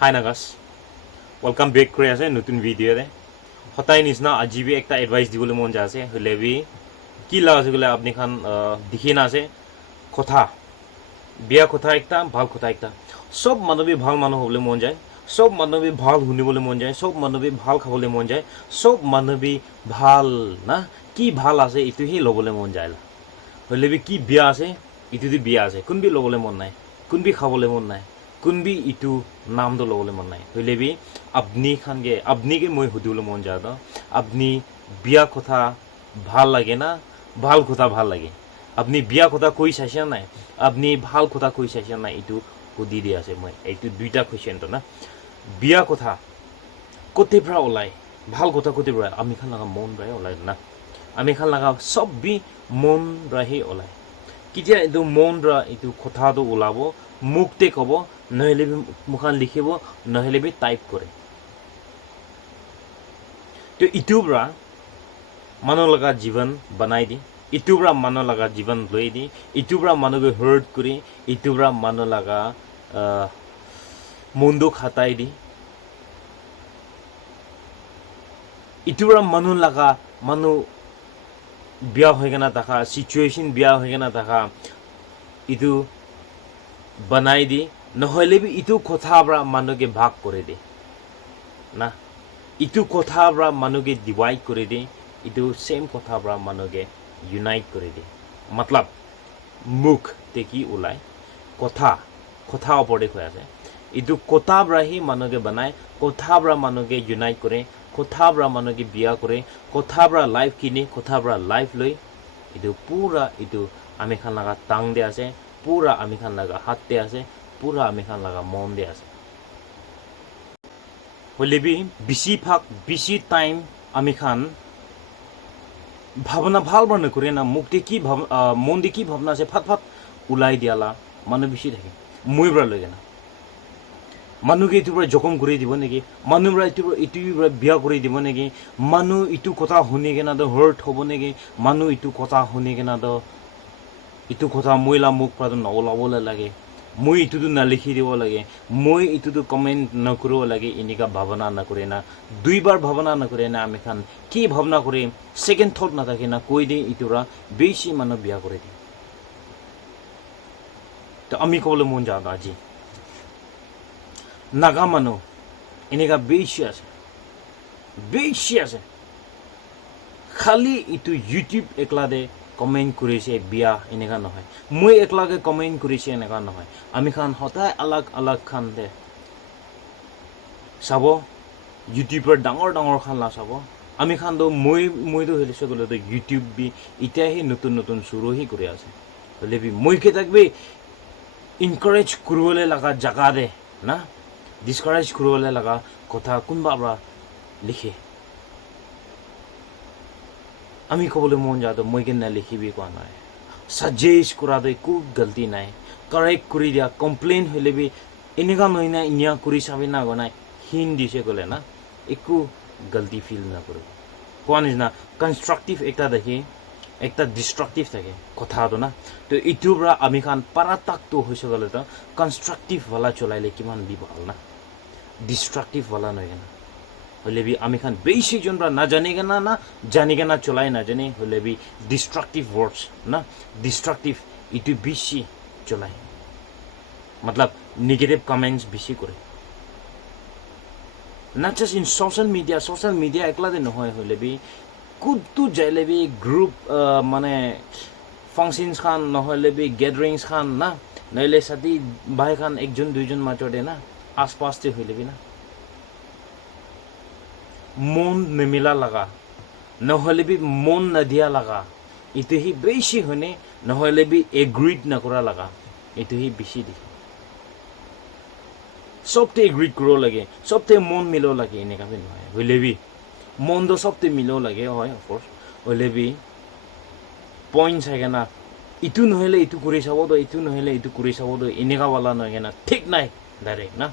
Hi Nagas, welcome back করে আছে নতুন ভিডিওতে হতাই নিচিনা আজি বি একটা এডভাইস দিবলৈ মন যায় আছে হলে বি কি লাগাছে গলে আপনি খান দেখি না আছে কথা বিয়া কথা একটা ভাল কথা একটা সব মানবী ভাল মানুহ হবলৈ মন যায় সব মানবী ভাল শুনিবলৈ মন যায় সব মানবী ভাল খাবলৈ মন যায় সব মানবী ভাল না কি ভাল আছে ইটোহে ল'বলৈ মন যায় হলে বি কি বিয়া আছে ইটোদি বিয়া আছে কোনবি ল'বলৈ মন নাই কোনবি খাবলৈ মন নাই কোনবি ইটো নামটো ল'বলৈ মন নাই হলে বি আপনিকে মই সুধিবলৈ মন যায় আপনি বিয়া কথা ভাল লাগে না ভাল কথা ভাল লাগে আপনি বিয়া কথা কৈ চাইছে নাই আপনি ভাল কথা কৈ চাইছে নাই ইটো সুধি দি আছে মই এইটো দুইটা কুৱেশ্যনটো না বিয়া কথা ক'তেৰ পৰা ওলায় ভাল কথা ক'তেৰ পৰা আমি খান লগা মন পৰাই ওলায় না আমি খান লগা চব বি মন পৰাহে ওলায় কেতিয়া এইটো মন পৰা এইটো কথাটো ওলাব মুখতে ক'ব নহ'লে মুখান লিখিব নহ'লে বি টাইপ কৰে তো ইটোৰ পৰা মানুহ লগা জীৱন বনাই দি ইটোৰ পৰা মানুহ লগা জীৱন লৈ দি ইটোৰ পৰা মানুহকে হাৰ্ট কৰি ইটোৰ পৰা মানুহ লগা মনটো খাটাই দি ইটোৰ পৰা মানুহ লগা মানুহ বিয়া হৈ কেনে থকা চিটুৱেশ্যন বিয়া হৈ কেনে থকা ইটো বনাই দি নহ'লে বি ইটো কথাৰ পৰা মানুহকে ভাগ কৰি দিয়ে না ইটো কথাৰ পৰা মানুহকে ডিভাইড কৰি দিয়ে ইটো সেম কথাৰ পৰা মানুহকে ইউনাইট কৰি দিয়ে মতলব মুখ তে কি ওলায় কথা ওপৰতে কৈ আছে ইটো কথাৰ পৰাহি মানুহকে বনায় কথাৰ পৰা মানুহকে ইউনাইট কৰে কথাৰ পৰা মানুহকে বিয়া কৰে কথাৰ পৰা লাইফ কিনি কথাৰ পৰা লাইফ লৈ ইটো পুৰা ইটো আমি খান লগা টাং দে আছে পুৰা আমি খান লগা হাতে আছে পুৰা আমি খান লগা মন দে আছে হলে বি বেছি টাইম আমি খান ভাৱনা ভাল বাৰ নকৰে না মুখ দি কি মন দি কি ভাৱনা আছে ফাট ওলাই দিয়ালা মানুহ বেছি থাকে মই পৰা লৈ কেনা মানুহকে ইটোৰ পৰা জখম কৰি দিব নেকি মানুহ পৰা ইটোৰ পৰা বিয়া কৰি দিব নেকি মানুহ ইটো কথা শুনি কেনা তো হাৰ্ট হ'ব নেকি মানুহ ইটো কথা শুনি কেনা তো ইটো কথা মইলা মুখ পৰা নওলাবলৈ লাগে মই ইটোতো নালিখি দিব লাগে মই ইটোতো কমেণ্ট নকৰিব লাগে এনেকুৱা ভাৱনা নকৰে না দুইবাৰ ভাৱনা নকৰে না আমি খান কি ভাৱনা কৰিম ছেকেণ্ড থট নাথাকে না কৈ দিয়ে ইটোৰা বেছি মানুহ বিয়া কৰি দিয়ে তো আমি ক'বলৈ মন যাওঁ আজি নাগা মানুহ এনেকুৱা বেছি আছে খালি ইটো ইউটিউব একলাদে কমেণ্ট কৰিছে বিয়া এনেকুৱা নহয় মই একলাগে কমেণ্ট কৰিছে এনেকুৱা নহয় আমি খান সদায় আলাগ খান দে চাব ইউটিউবৰ ডাঙৰ খান চাব আমি খান তো মইতো হেৰিছে গ'লে তো ইউটিউব বি এতিয়াহে নতুন চুৰুহি কৰি আছে হ'লে বি মই কেইটাকবি ইনকাৰেজ কৰিবলৈ লগা জাগা দে না ডিছকাৰেজ কৰিবলৈ লগা কথা কোনোবা পৰা লিখে আমি ক'বলৈ মন যাওঁতো মই কেনে লিখিবি কোৱা নাই ছাজেষ্ট কৰাটো একো গলতি নাই কাৰেক্ট কৰি দিয়া কমপ্লেইন হ'লে বি এনেকুৱা নহয় না ইনিয়া কৰি চাবি না নাই হিন দিছে ক'লে না একো গলতি ফিল নকৰোঁ কোৱা নিচিনা কনষ্ট্ৰাকটিভ এটা দেখি একটা ডিষ্ট্ৰাকটিভ থাকে কথাটো না তো ইটোৰ পৰা আমি খান পাৰাতাকটো হৈছে গ'লে তো কনষ্ট্ৰাকটিভ वाला চলাইলে কিমান দি ভাল না ডিষ্ট্ৰাকটিভ वाला নহয় না হলে বি আমি খান বেছি জন পৰা নাজানি কেনা না জানি কেনা চলাই নাজানি হলে বি ডিষ্ট্ৰাকটিভ ৱৰ্ডছ না ডিষ্ট্ৰাকটিভ ইটো বেছি চলাই মতলব নিগেটিভ কমেণ্টছ বেছি কৰে not just in social media একলাদে নহয় হলে বি কুতো যাইলে বি গ্ৰুপ মানে ফাংচনছ খান নহলে বি গেদাৰিংছ খান না নহলে সাথী ভাই খান একজন দুইজন মাজতে না আশপাশতে হইলে বি না মন নিমিলা লগা নহলে বি মন নদিয়া লগা ইটোহি বেছি হয়নে নহলে বি এগ্ৰিড নকৰা লগা ইটোহি বেছি দেখি সবতে এগ্ৰিড কৰিব লাগে সবতে মন মিলাব লাগে এনেকুৱা বি নহয় হলে বি মনটো সবতে মিলাব লাগে হয় অফক'ৰ্ছ হলে বি পইণ্ট চাগে না ইটো নহ'লে ইটো কৰি চাব তো ইটো নহ'লে ইটো কৰি চাব তো এনেকুৱা वाला নহয় না ঠিক নাই ডাইৰেক্ট না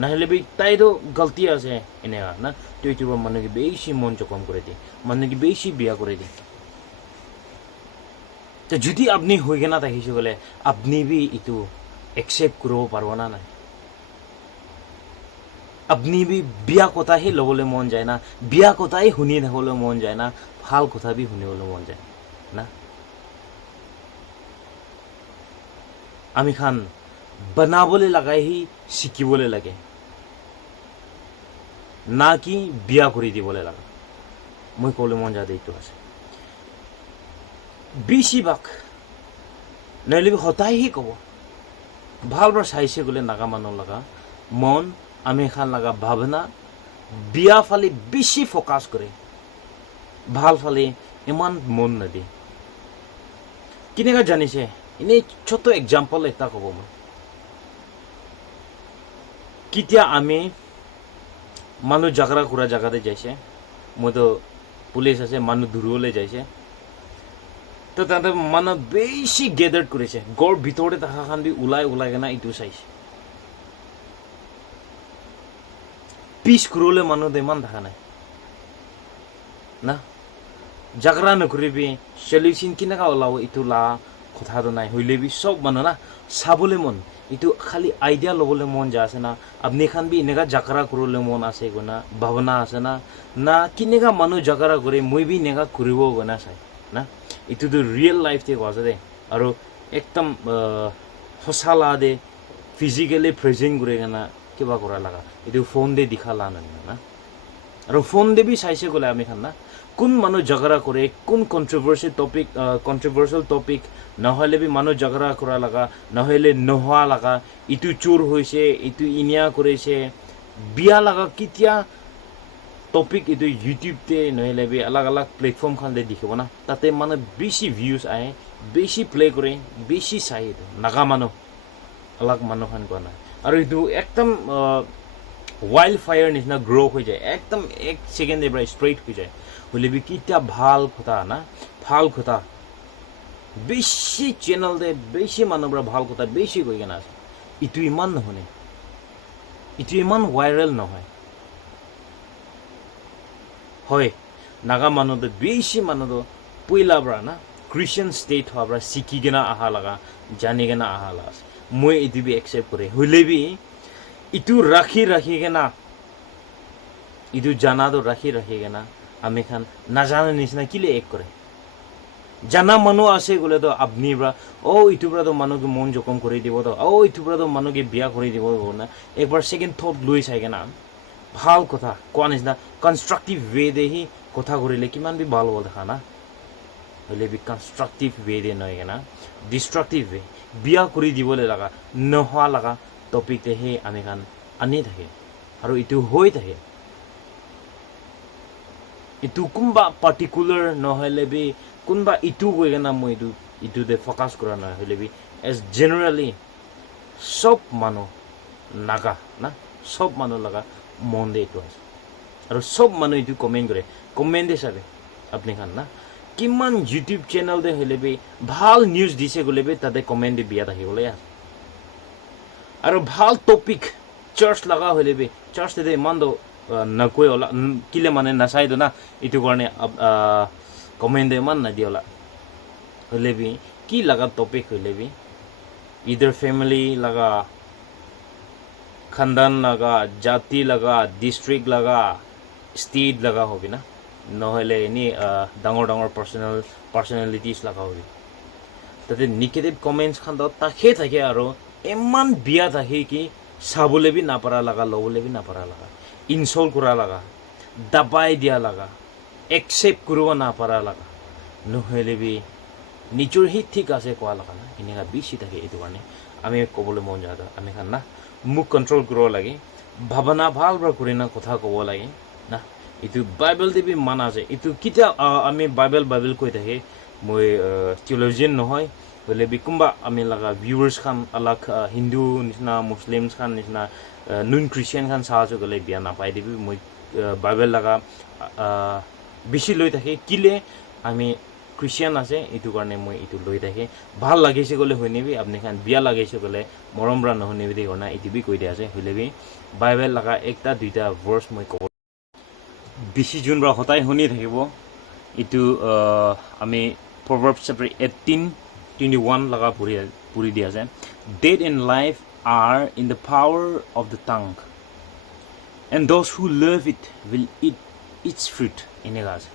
নহ'লে বি তাইতো গলতি আছে এনেকুৱা না তো ইটোৰ পৰা মানুহকে বেছি মন জখম কৰি দিয়ে মানুহকে বেছি বিয়া কৰি দিয়ে তো যদি আপুনি হৈ কেনা থাকিছে গ'লে আপুনি বি ইটো একচেপ্ট কৰিব পাৰিব না নাই আপনি বি বিয়া কথা হি ল'বলৈ মন যায় না বিয়া কথাই শুনি থাকিবলৈ মন যায় না ভাল কথা বি শুনিবলৈ মন যায় না আমি খান বনাবলৈ লাগাইহি শিকিবলৈ লাগে না কি বিয়া কৰি দিবলৈ লাগে মই ক'বলৈ মন যায় এইটো আছে বেছিভাগ নহ'লে সদায়হি ক'ব ভালবাৰ চাইছে গ'লে নাগা মানুহ লগা মন আমি খান লগা ভাৱনা বিয়া ফালে বেছি ফ'কাছ কৰে ভাল ফালে ইমান মন নিদিয়ে কেনেকৈ জানিছে এনেই ছোট এক্সাম্পল এটা ক'ব মই কেতিয়া আমি মানুহ জাগৰা ঘূৰা জাগাতে যাইছে মইতো পুলিচ আছে মানুহ ধৰিবলৈ যাইছে তো তাতে মানুহ বেছি গেদাৰ্ড কৰিছে গড় ভিতৰতে থকা খান বি ওলাই কেনে এইটো চাইছে পিছ ঘূৰলৈ মানুহ ইমান দেখা নাই না জাগৰা নঘূৰিবি চলিউশ্যন কেনেকৈ ওলাব এইটো লা কথাটো নাই হ'লে বি চব মানুহ না চাবলৈ মন এইটো খালি আইডিয়া ল'বলৈ মন যা আছে না আপুনি খান বি এনেকুৱা জাগৰা ঘূৰলৈ মন আছে না ভাৱনা আছে না কেনেকুৱা মানুহ জাগৰা ঘূৰে মই বি এনেকুৱা ঘূৰিব গনা চাই না এইটোতো ৰিয়েল লাইফতে কোৱা আছে দেই আৰু একদম সঁচা লা দে ফিজিকেলি প্ৰেজেণ্ট কৰি কেনে কিবা কৰা লগা এইটো ফোন দে দেখা লা না আৰু ফোন দে বি চাইছে গ'লে আমি খান না কোন মানুহ জাগৰা কৰে কোন কণ্ট্ৰভাৰ্চিয়েল টপিক নহ'লে বি মানুহ জাগৰা কৰা লগা নহ'লে নোহোৱা লগা ইটো চোৰ হৈছে ইটো ইনিয়া কৰিছে বিয়া লগা কেতিয়া টপিক এইটো ইউটিউবতে নহ'লে বি আলাগ প্লেটফৰ্ম খান দেখিব না তাতে মানে বেছি ভিউজ আহে বেছি প্লে কৰে বেছি চাই এইটো নাগা মানুহ আলাগ মানুহ খান কোৱা নাই আৰু এইটো একদম ৱাইল্ড ফায়াৰ নিচিনা গ্ৰ' হৈ যায় একদম এক ছেকেণ্ডৰ পৰা ষ্ট্ৰেইট হৈ যায় হ'লে বি কেতিয়া ভাল কথা না ভাল কথা বেছি চেনেল দে বেছি মানুহৰ পৰা ভাল কথা বেছি কৈ কেনে আছে ইটো ইমান নহয়নে ইটো ইমান ভাইৰেল নহয় হয় নাগা মানুহটো বেছি মানুহটো পইলাৰ পৰা না খ্ৰীষ্টিয়ান ষ্টেট হোৱাৰ পৰা শিকি কেনে অহা লগা জানি কেনে অহা লগা আছে মই এইটো বি একচেপ্ট কৰে হ'লে বি ইটো ৰাখি কেনে ইটো জানাটো ৰাখি কেনে আমি খান নাজানে নিচিনা কেলে এক কৰে জানা মানুহ আছে গ'লেতো আপুনি পৰা ইটোৰ পৰাতো মানুহকে মন জখম কৰি দিব তো ইটোৰ পৰাতো মানুহকে বিয়া কৰি দিব না একবাৰ ছেকেণ্ড থট লৈ চাই কেনে ভাল কথা কোৱা নিচিনা কনষ্ট্ৰাক্টিভ ৱে দেহি কথা কৰিলে কিমান বি ভাল হ'ব দেখা না হ'লে বি কনষ্ট্ৰাক্টিভ ৱে দে নহয় কেনা ডিষ্ট্ৰাক্টিভ ৱে বিয়া কৰি দিবলৈ লগা নোহোৱা লগা টপিকতেহে আমি খান আনি থাকে আৰু এইটো হৈ থাকে ইটো কোনোবা পাৰ্টিকুলাৰ নহ'লে বি কোনোবা ইটো কৈ কেনে মই ইটোতে ফ'কাছ কৰা নহয় হ'লে বি এজ জেনেৰেলি চব মানুহ নাগা না চব মানুহ লগা মন দে এইটো আছে আৰু চব মানুহ এইটো কমেণ্ট কৰে কমেণ্ট হিচাপে আপুনি খান না কিমান ইউটিউব চেনেল দে হ'লে বি ভাল নিউজ দিছে গ'লে বি তাতে কমেণ্ট দি বিয়াত আহিবলৈ আছে আৰু ভাল টপিক চাৰ্চ লগা হ'লে বি চাৰ্চ তাতে ইমান নকৈ ওলা কিলে মানে নাচাইতো না এইটো কাৰণে কমেণ্ট ইমান নাদিয়ে ওলা হ'লে বি কি লগা টপিক হ'লে বি ইদাৰ ফেমিলি লগা খানদান লগা জাতি লগা ডিষ্ট্ৰিক্ট লগা ষ্টেট লগা হ'বি না নহ'লে এনেই ডাঙৰ পাৰ্চনেলিটিজ লগা হ'বি তাতে নিগেটিভ কমেণ্টছ খান থাকে আৰু ইমান বিয়া থাকে কি চাবলৈ বি নাপাৰা লগা ল'বলৈ বি নাপাৰা লগা ইনচল্ট কৰা লগা দাবাই দিয়া লগা একচেপ্ট কৰিব নাপাৰা লগা নহ'লে বি নিজৰ হি ঠিক আছে কোৱা লগা না এনেকুৱা বেছি থাকে এইটো কাৰণে আমি ক'বলৈ মন যায় আমি খান না মোক কণ্ট্ৰল কৰিব লাগে ভাৱনা ভালদৰে কৰি না কথা ক'ব লাগে না এইটো বাইবেলতে বি মানা আছে এইটো কেতিয়া আমি বাইবেল কৈ থাকে মই থিয়লজিয়ান নহয় হ'লে বি কোনোবা আমি লগা ভিউৱাৰ্ছ খান আলাগ হিন্দু নিচিনা মুছলিমছ খান নিচিনা নন খ্ৰীষ্টিয়ান খান চাহ গ'লে বিয়া নাপাই দিবি মই বাইবেল লগা বেছি লৈ থাকে কিলে আমি খ্ৰীষ্টিয়ান আছে এইটো কাৰণে মই এইটো লৈ থাকে ভাল লাগিছে গ'লে হৈ নিবি আপুনি খান বিয়া লাগিছে গ'লে মৰম পৰা নহনিবি দে না এইটো বি কৈ দিয়া আছে হ'লে বি বাইবেল লগা একটা দুইটা ভাৰ্ছ মই ক'ব বেছি যোন পৰা সদায় শুনি থাকিব এইটো আমি প্ৰভাৰ্বছ চেপ্টাৰ 18:21 লগা পঢ়ি দিয়া আছে death and life are in the power of the tongue. and those who love it will eat its fruit এনেকা আছে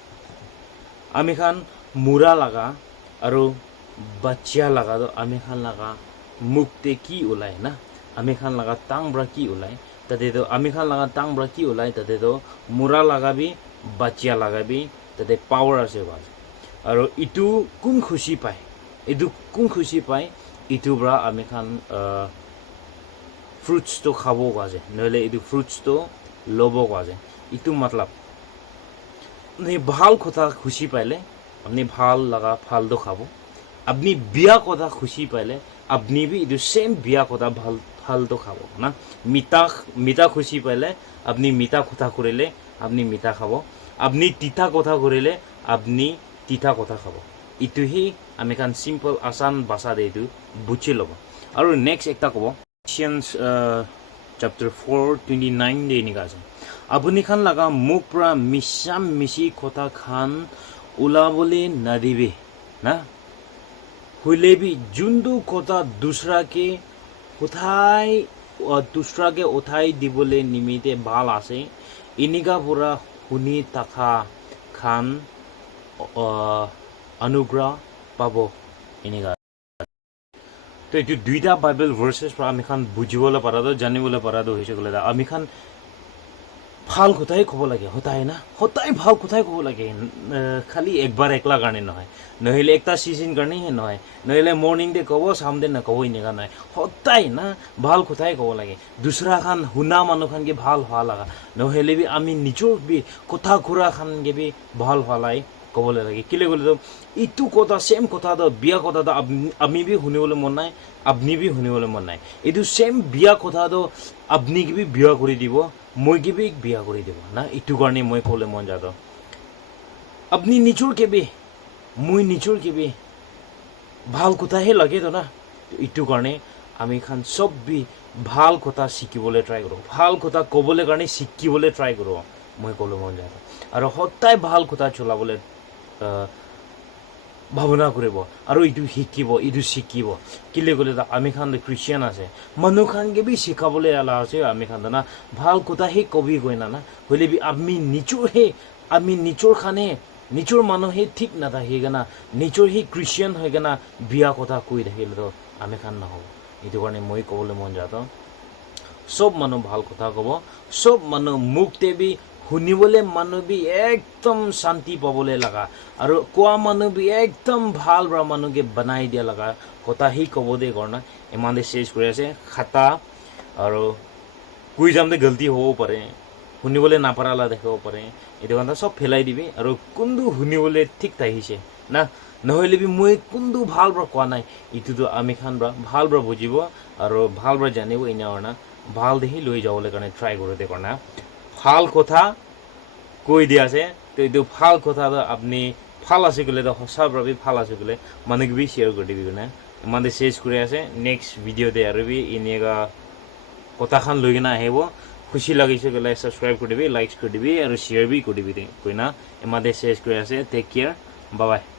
আমি খান মুৰা লাগা আৰু বাচ্চা লাগা আমি খান লাগা মুখতে কি ওলাই না আমি খান লাগা টাংব্ৰা কি ওলাই তাতে তো আমি খান লাগা টাংব্ৰা কি ওলাই তাতে তো মুৰা লাগাবি বাচ্চা লাগাবি তাতে পাৱাৰ আছে বাজ আৰু ইটো কোন খুশি পায় ইটো কোন খুশি পায় ইটো ব্ৰা আমি খান fruits to খাবো কাজে নহলে ইটো fruits to লব কাজে ইটো মতলব আপনি ভাল কথা খুশি পাইলে আপনি ভাল লাগা ভাল তো খাবো আপনি বিয়া কথা খুশি পাইলে আপনি বি ইটো সেম বিয়া কথা ভাল ভাল তো খাবো না মিঠা খুশি পাইলে আপনি মিঠা কথা করিলে আপনি মিঠা খাবো আপনি তিতা কথা করিলে আপনি তিতা কথা খাবো ইটোহি আমি কান সিম্পল আসান ভাষা দে ইটো বুঝি লব আৰু নেক্সট একটা কব Ephesians chapter 4:29 de nika ase apuni khan laga muk pra misham mishi khota khan ulabole nadibe na huilebi jundu kota dusra ke uthai dibole nimite bal ase inika pura huni takha khan anugrah pabo inika তো এই দুইটা Bible versus পৰা আমি খান বুজিবলৈ পাৰাটো জানিবলৈ পাৰাটো হৈছে গ'লে আমি খান ভাল কথাই ক'ব লাগে হতাই না হতাই ভাল কথাই ক'ব লাগে খালি একবাৰ একলা কাৰণে নহয় নহ'লে একটা চিজন কাৰণেহে নহয় নহ'লে মৰ্নিং দে ক'ব চামদে নক'ব এনেকুৱা নহয় হতাই না ভাল কথাই ক'ব লাগে দুসৰা খান শুনা মানুহ খানকে ভাল হোৱা লগা নহ'লে বি আমি নিজৰ বি কথা ঘূৰা খানকে বি ভাল হোৱালাই ক'বলৈ লাগে কেলে ক'লে ইটো কথা সেম কথা বিয়া কথা আমি বি শুনিবলৈ মন নাই আপনি বি শুনিবলৈ মন নাই এইটো সেম বিয়া কথা আপনি কি বি বিয়া কৰি দিব মই কি বি বিয়া কৰি দিব না ইটো কাৰণে মই ক'বলৈ মন যাত আপনি নিজৰ কেবি মই নিজৰ কেবি ভাল কথাহে লাগে তো না ইটো কাৰণে আমি খান চব বি ভাল কথা শিকিবলৈ ট্ৰাই কৰোঁ ভাল কথা ক'বলৈ কাৰণে শিকিবলৈ ট্ৰাই কৰোঁ মই ক'বলৈ মন যাত আৰু সদায় ভাল কথা চলাবলৈ ভাবনা কৰিব আৰু ইটো শিকিব ইটো শিকিব কিলে গ'লে আমি খান খ্ৰীষ্টিয়ান আছে মানুহ খানকে বি শিকাবলৈ এলা আছে আমি খান না ভাল কথা সেই কবি গৈ না হ'লে বি আমি নিজৰ খানে নিজৰ মানুহে ঠিক নাথাকে না নিজৰ সেই খ্ৰীষ্টিয়ান হৈ কেনা বিয়া কথা কৈ থাকিলেতো আমি খান নহ'ব এইটো কাৰণে মই ক'বলৈ মন যাত চব মানুহ ভাল কথা ক'ব চব মানুহ মুখতে বি শুনিবলৈ মানুহ বি একদম শান্তি পাবলৈ লগা আৰু কোৱা মানুহ বি একদম ভাল বা মানুহকে বনাই দিয়া লগা কথা সেই ক'ব দে কাৰণে ইমানে চেজ কৰি আছে খাতা আৰু কৈ যাম দে গলতি হ'ব পাৰে শুনিবলৈ নাপাৰালা দেখাব পাৰে এইটো কাৰণে চব ফেলাই দিবি আৰু কোনটো শুনিবলৈ ঠিক থাকিছে না নহ'লে বি মই কোনটো ভাল পৰা কোৱা নাই ইটোতো আমি খান বা ভাল পৰা বুজিব আৰু ভাল পৰা জানিব এনে কাৰণে ভাল দেখি লৈ যাবলৈ কাৰণে ট্ৰাই কৰোঁ দে কাৰণে ভাল কথা কৈ দিয়া আছে তো এইটো ভাল কথা আপনি ভাল আছে গ'লে সঁচাভাৱে ভাল আছে গ'লে মানুহক বি শ্বেয়াৰ কৰি দিবি না মানে চেজ কৰি আছে নেক্সট ভিডিঅ' দে আৰু বি এনেকুৱা কথাখন লৈ কিনে আহিব খুচি লাগিছে গ'লে ছাবস্ক্ৰাইব কৰি দিবি লাইক কৰি দিবি আৰু শ্বেয়াৰ বি কৰি দিবি কৈ না ইমানে চেজ কৰি আছে টেক কেয়াৰ বাই বাই